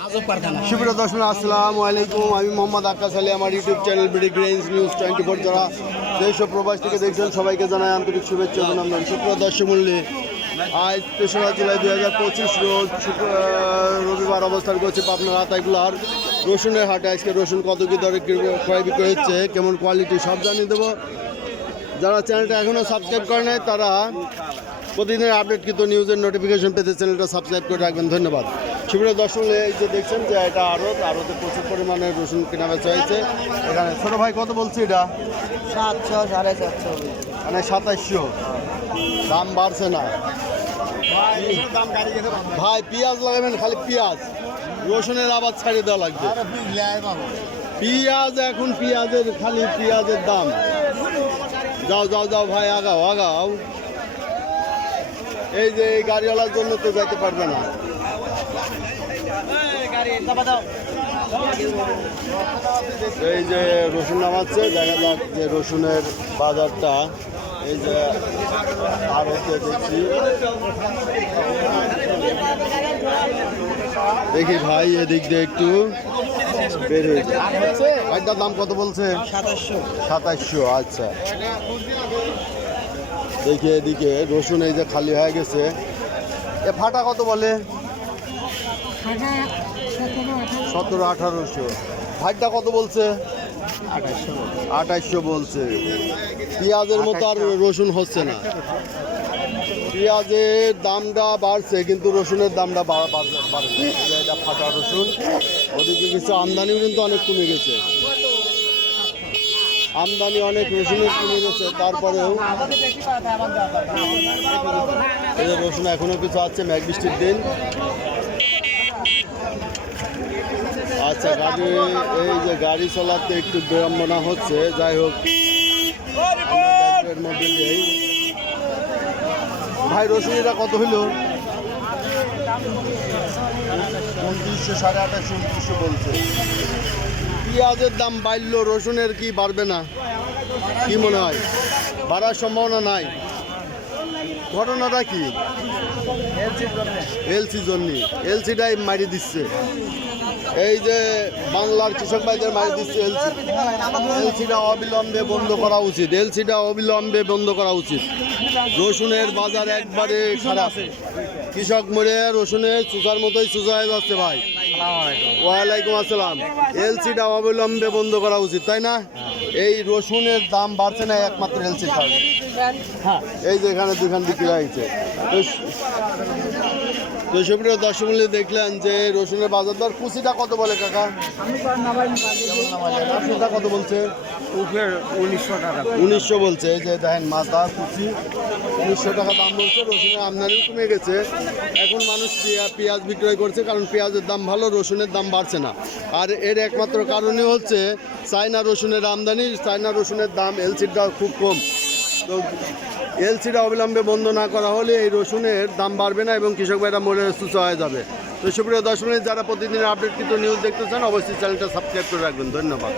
সুপ্রিয় দর্শক আসসালামু আলাইকুম। আমি মোহাম্মদ আকাশ আলী। আমার YouTube channel BD grains news 24 যারা দেশ ও প্রবাস থেকে দেখছেন সবাইকে জানাই আন্তরিক শুভেচ্ছা অভিনন্দন। সুপ্রিয় দর্শক মূল্যে আজ 3রা জুলাই 2025 রোজ রবিবার অবস্থান করছে পাবনার আতাইকুলার রসুনের হাটে। আজকে রসুন কত কি দরে ক্রয় বিক্রয় হচ্ছে, কেমন কোয়ালিটি সব জানিয়ে দেবো। যারা চ্যানেলটা এখনও সাবস্ক্রাইব করে নেয় তারা প্রতিদিনের আপডেট কিন্তু নিউজের নোটিফিকেশন পেতে চ্যানেলটা সাবস্ক্রাইব করে রাখবেন। ধন্যবাদ। সুপ্রিয় দর্শক এই যে দেখছেন যে এটা আড়তে প্রচুর পরিমাণে রসুন কেনা বেচা হয়েছে। এখানে ছোটো ভাই কত বলছে এটা? 700 750 মানে 2700। দাম বাড়ছে না ভাই। পেঁয়াজ লাগাবেন, খালি পেঁয়াজ, রসুনের আবার ছাড়িয়ে দেওয়া লাগবে। পেঁয়াজ এখন পেঁয়াজের খালি পেঁয়াজের দাম। যাও যাও যাও ভাই, আগাও আগাও। এই যে এই গাড়িওয়ালার জন্য তো যাইতে পারবে না। এই যে রসুন নামাচ্ছে, দেখা যাক যে রসুনের বাজারটা এই যে আড়তে দেখি ভাই এদিক দিয়ে একটু বেড়ে। ভাইটার দাম কত বলছে? 2700। আচ্ছা, দেখি এদিকে রসুন এই যে খালি হয়ে গেছে। এ ফাটা কত বলে? 1700-1800। ভাইটা কত বলছে? 2800 বলছে। পেঁয়াজের মতো আর রসুন হচ্ছে না। পেঁয়াজের দামটা বাড়ছে কিন্তু রসুনের দামটা বাড়ছে। এটা ফাটা রসুন। ওদিকে কিছু আমদানিও কিন্তু অনেক কমে গেছে। আমদানি অনেক রসুনের কমে গেছে, তারপরেও এই যে রসুন এখনো কিছু আছে, মেঘ বৃষ্টির দিন। আচ্ছা, এই যে গাড়ি চালাতে একটু বিড়ম্বনা হচ্ছে। যাই হোক, এর মধ্যে দিয়েই ভাই রসুনটা কত হইল? 2900, 2850, 2900 বলছে। পেঁয়াজের দাম বাড়লো, রসুনের কি বাড়বে না? কি মনে হয় বাড়ার সম্ভাবনা নাই? ঘটনাটা কি? এলসি জন্য, এলসিটাই মারি দিচ্ছে। এই যে বাংলার কৃষক ভাইদের মারি দিচ্ছে এলসি। এলসিটা অবিলম্বে বন্ধ করা উচিত। এলসিটা অবিলম্বে বন্ধ করা উচিত। রসুনের বাজার একবারে খারাপ। কৃষক মরে রসুনের চুষার মতোই চুষা হয়ে যাচ্ছে ভাই। ওয়ালাইকুম আসসালাম। এলসিটা অবিলম্বে বন্ধ করা উচিত, তাই না? এই রসুনের দাম বাড়ছে না একমাত্র এলসির কারণে। এই যে এখানে দুখান বিক্রি হয়েছে। তো সুপ্রিয় দর্শক মূল্যে দেখলেন যে রসুনের বাজার দর। কুচিটা কত বলে কাকা? কুচিটা কত বলছে? 1900 টাকা। 1900 বলছে। এই যে দেখেন মাথা কুচি 1900 টাকা দাম বলছে। রসুনের আমদানিও কমে গেছে। এখন মানুষ পেঁয়াজ বিক্রয় করছে, কারণ পেঁয়াজের দাম ভালো, রসুনের দাম বাড়ছে না। আর এর একমাত্র কারণই হচ্ছে চায়না রসুনের আমদানি। চায়না রসুনের দাম এলসিটা খুব কম। তো এলসিটা অবিলম্বে বন্ধ না করা হলে এই রসুনের দাম বাড়বে না এবং কৃষক ভাইরা মরে সুস্থ হয়ে যাবে। তো সুপ্রিয় দর্শক, যারা প্রতিদিনের আপডেট কিন্তু নিউজ দেখতে চান অবশ্যই চ্যানেলটা সাবস্ক্রাইব করে রাখবেন। ধন্যবাদ।